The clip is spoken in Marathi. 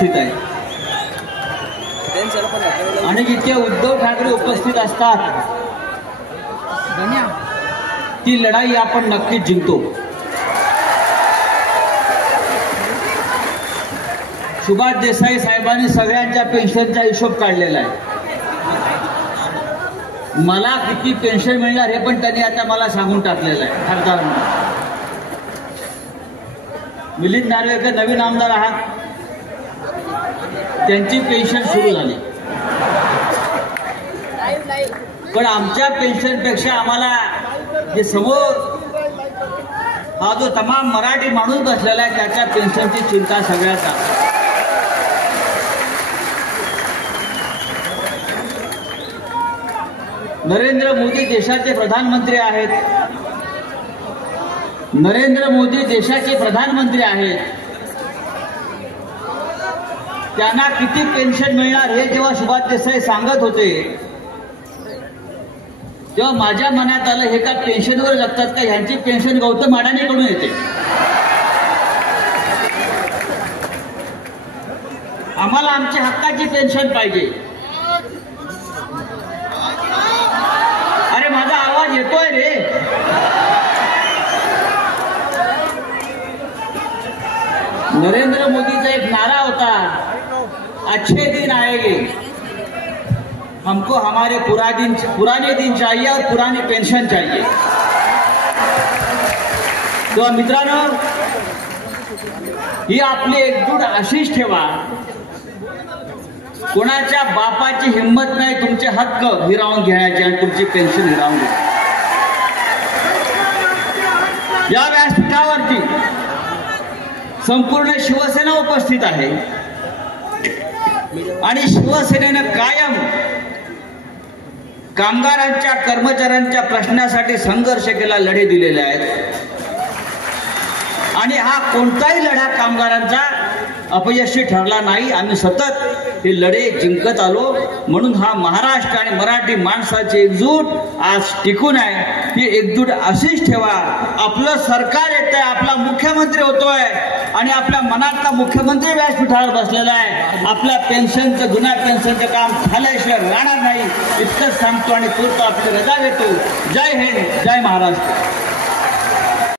उपस्थित आहे आणि जिथे उद्धव ठाकरे उपस्थित असतात ती लढाई आपण नक्कीच जिंकतो. सुभाष देसाई साहेबांनी सगळ्यांच्या पेन्शनचा हिशोब काढलेला आहे. मला किती पेन्शन मिळणार हे पण त्यांनी आता मला सांगून टाकलेलं आहे. खासदार मिलिंद नार्वेकर नवीन आमदार आहात, त्यांची पेन्शन सुरू झाली, पण आमच्या पेन्शनपेक्षा आम्हाला जे समोर हा जो तमाम मराठी माणूस बसलेला आहे त्याच्या पेन्शनची चिंता सगळ्यात आहे. नरेंद्र मोदी देशाचे प्रधानमंत्री आहेत. नरेंद्र मोदी देशाचे प्रधानमंत्री आहेत. त्यांना किती पेन्शन मिळणार हे जेव्हा सुभाष देसाई सांगत होते तेव्हा माझ्या मनात आलं हे का पेन्शनवर जगतात का, ह्यांची पेन्शन गौतम अडाणीकडून येते. आम्हाला आमच्या हक्काची पेन्शन पाहिजे. अरे माझा आवाज येतोय रे. नरेंद्र मोदीचा एक नारा होता, अच्छे दिन आएंगे, हमको हमारे पुराने दिन चाहिए और पुरानी पेंशन चाहिए. तो मित्रांनो, ही आपली एकजूट अशीच ठेवा. कोणाच्या बापाची हिंमत नाही तुमचे हक्क हिरावून घेण्याची आणि तुमची पेन्शन हिरावून घ्यायची. या व्यासपीठावरती संपूर्ण शिवसेना उपस्थित आहे आणि शिवसेनेनं कायम कामगारांच्या कर्मचाऱ्यांच्या प्रश्नासाठी संघर्ष केला, लढे दिलेले आहेत आणि हा कोणताही लढा कामगारांचा अपयशी ठरला नाही. आम्ही सतत हे लढे जिंकत आलो. म्हणून हा महाराष्ट्र आणि मराठी माणसाची एकजूट आज टिकून आहे. ही एकजूट अशीच ठेवा. आपलं सरकार येत आहे, आपला मुख्यमंत्री होतोय आणि आपल्या मनातला मुख्यमंत्री व्यासपीठावर बसलेला आहे. आपल्या पेन्शनचं जुन्या पेन्शनचं काम झाल्याशिवाय राहणार नाही इतकंच सांगतो आणि पुरतो आपली रजा घेतो. जय हिंद, जय महाराष्ट्र.